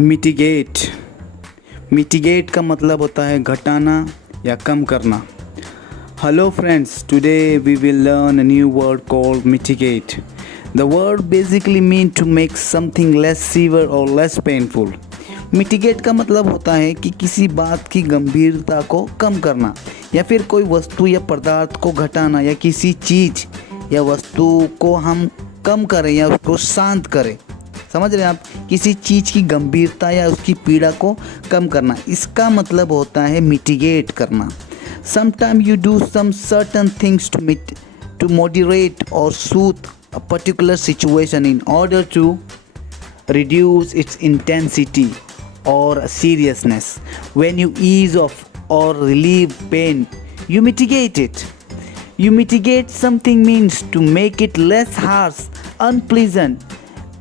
Mitigate. Mitigate का मतलब होता है घटाना या कम करना। Hello friends, today we will learn a new word called mitigate. The word basically mean to make something less severe or less painful. Mitigate का मतलब होता है कि किसी बात की गंभीरता को कम करना या फिर कोई वस्तु या पदार्थ को घटाना या किसी चीज़ या वस्तु को हम कम करें या उसको शांत करें। समझ रहे हैं आप? किसी चीज़ की गंभीरता या उसकी पीड़ा को कम करना, इसका मतलब होता है मिटिगेट करना। Sometimes you do some certain things to moderate or soothe a particular situation in order to reduce its intensity or seriousness. When you ease off or relieve pain, you mitigate it. You mitigate something means to make it less harsh, unpleasant,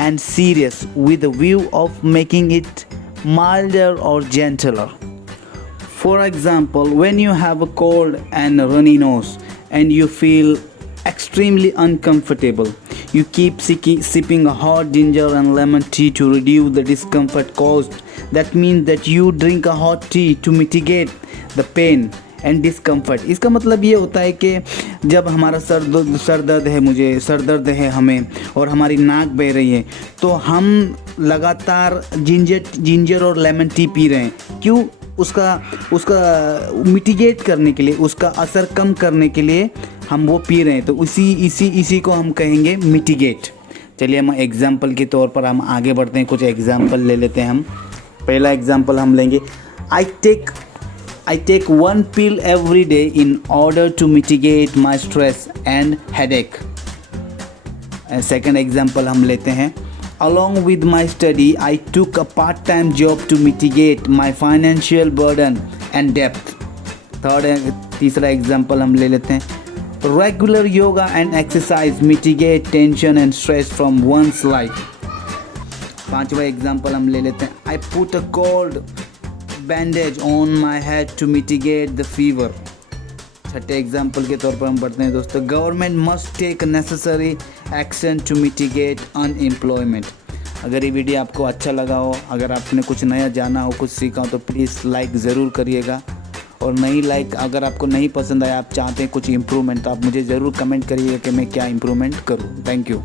and serious with a view of making it milder or gentler. For example, when you have a cold and a runny nose and you feel extremely uncomfortable, you keep sipping a hot ginger and lemon tea to reduce the discomfort caused. That means that you drink a hot tea to mitigate the pain and discomfort. इसका मतलब ये होता है कि जब हमारा sir दर्द है हमें और हमारी नाक बह रही है तो हम लगातार जिंजर और लेमन टी पी रहे हैं। क्यों? उसका मिटिगेट करने के लिए, उसका असर कम करने के लिए हम वो पी रहे हैं। तो इसी को हम कहेंगे मिटिगेट। चलिए हम एग्जाम्पल के तौर पर हम आगे बढ़ते हैं, कुछ एग्जाम्पल ले लेते हैं हम। पहला एग्जाम्पल हम लेंगे, I take one pill every day in order to mitigate my stress and headache. Second example हम लेते हैं, along with my study, I took a part-time job to mitigate my financial burden and debt. तीसरा example हम ले लेते हैं, regular yoga and exercise mitigate tension and stress from one's life. पांचवा example हम ले लेते हैं, I put a cold bandage on my head to mitigate the fever. छठे एग्जाम्पल के तौर पर हम बढ़ते हैं दोस्तों, government must take necessary action to mitigate unemployment. अगर ये वीडियो आपको अच्छा लगा हो, अगर आपने कुछ नया जाना हो, कुछ सीखा हो तो प्लीज़ लाइक ज़रूर करिएगा। और अगर आपको नहीं पसंद आया, आप चाहते हैं कुछ इम्प्रूवमेंट, तो आप मुझे ज़रूर कमेंट करिएगा कि मैं क्या इम्प्रूवमेंट करूँ। Thank you.